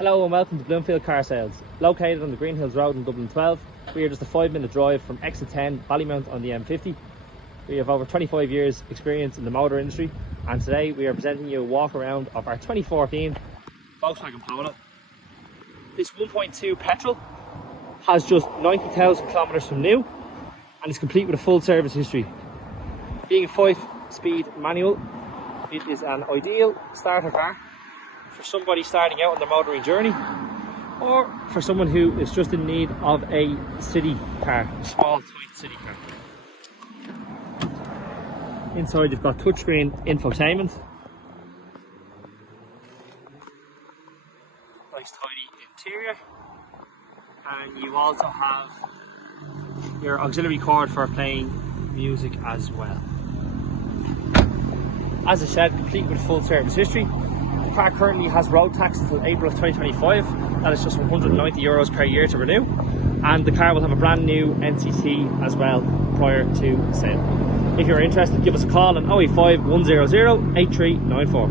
Hello and welcome to Bloomfield Car Sales. Located on the Greenhills Road in Dublin 12, we are just a 5-minute drive from exit 10 Ballymount on the M50. We have over 25 years experience in the motor industry, and today we are presenting you a walk around of our 2014 Volkswagen Polo. This 1.2 petrol has just 90,000 kilometers from new and is complete with a full service history. Being a 5-speed manual, it is an ideal starter car for somebody starting out on their motoring journey, or for someone who is just in need of a city car, a small tight city car. Inside you've got touchscreen infotainment, nice tidy interior, and you also have your auxiliary cord for playing music as well. As I said, complete with full service history. The car currently has road tax until April of 2025. That is just €190 per year to renew, and the car will have a brand new NCC as well prior to sale. If you're interested, give us a call on 085 100 8394.